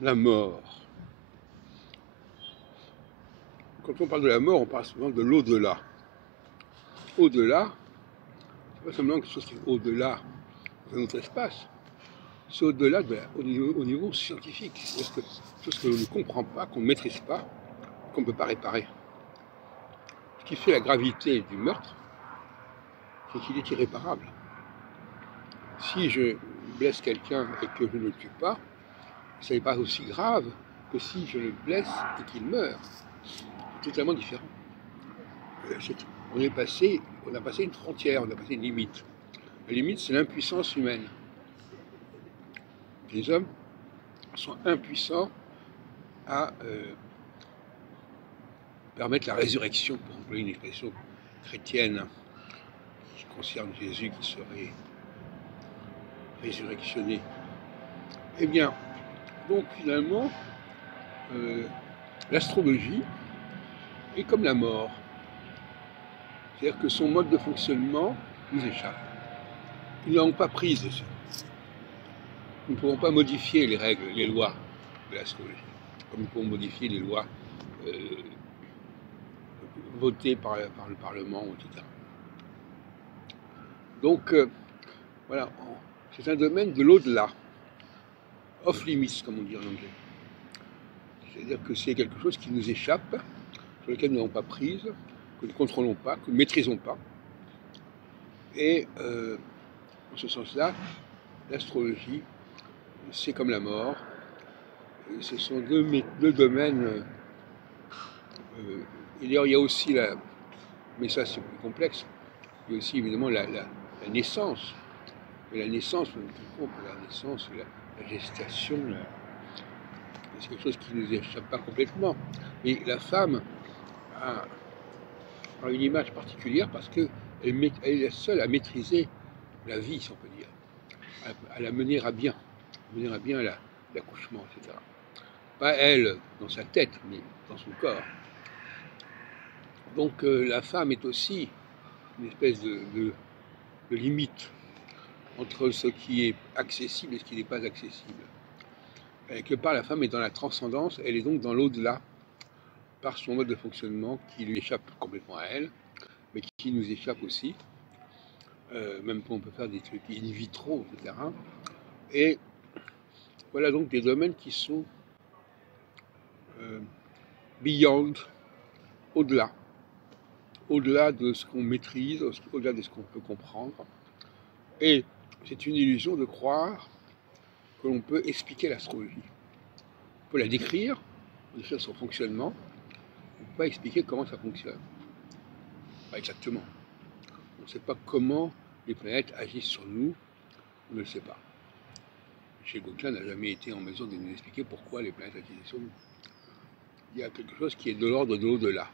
La mort. Quand on parle de la mort, on parle souvent de l'au-delà. Au-delà, c'est pas seulement quelque chose qui est au-delà d'un autre espace, c'est au-delà au niveau scientifique. C'est-à-dire que chose que l'on ne comprend pas, qu'on ne maîtrise pas, qu'on ne peut pas réparer. Ce qui fait la gravité du meurtre, c'est qu'il est irréparable. Si je blesse quelqu'un et que je ne le tue pas, ça n'est pas aussi grave que si je le blesse et qu'il meurt. C'est totalement différent. On a passé une frontière, on a passé une limite. La limite, c'est l'impuissance humaine. Les hommes sont impuissants à permettre la résurrection, pour employer une expression chrétienne qui concerne Jésus qui serait résurrectionné. Eh bien, donc finalement, l'astrologie est comme la mort. C'est-à-dire que son mode de fonctionnement nous échappe. Nous n'avons pas prise dessus. Nous ne pouvons pas modifier les règles, les lois de l'astrologie, comme nous pouvons modifier les lois votées par le Parlement, etc. Donc, voilà, c'est un domaine de l'au-delà, off-limits, comme on dit en anglais. C'est-à-dire que c'est quelque chose qui nous échappe, sur lequel nous n'avons pas prise, que nous ne contrôlons pas, que nous ne maîtrisons pas. Et en ce sens-là, l'astrologie, c'est comme la mort. Ce sont deux domaines. Et d'ailleurs, il y a aussi mais ça c'est plus complexe, il y a aussi évidemment la naissance. Mais la naissance, on ne compte la naissance, la gestation, c'est quelque chose qui ne nous échappe pas complètement. Et la femme a une image particulière parce qu'elle est la seule à maîtriser la vie, si on peut dire, à la mener à bien, l'accouchement, etc. Pas elle dans sa tête, mais dans son corps. Donc la femme est aussi une espèce de limite entre ce qui est accessible et ce qui n'est pas accessible. Quelque part, la femme est dans la transcendance, elle est donc dans l'au-delà, par son mode de fonctionnement qui lui échappe complètement à elle, mais qui nous échappe aussi. Même on peut faire des trucs in vitro, etc. Et voilà donc des domaines qui sont beyond, au-delà. Au-delà de ce qu'on maîtrise, au-delà de ce qu'on peut comprendre. Et c'est une illusion de croire que l'on peut expliquer l'astrologie. On peut la décrire son fonctionnement, on ne peut pas expliquer comment ça fonctionne. Pas exactement. On ne sait pas comment les planètes agissent sur nous, on ne le sait pas. Chez Gauquelin n'a jamais été en mesure de nous expliquer pourquoi les planètes agissent sur nous. Il y a quelque chose qui est de l'ordre de l'au-delà.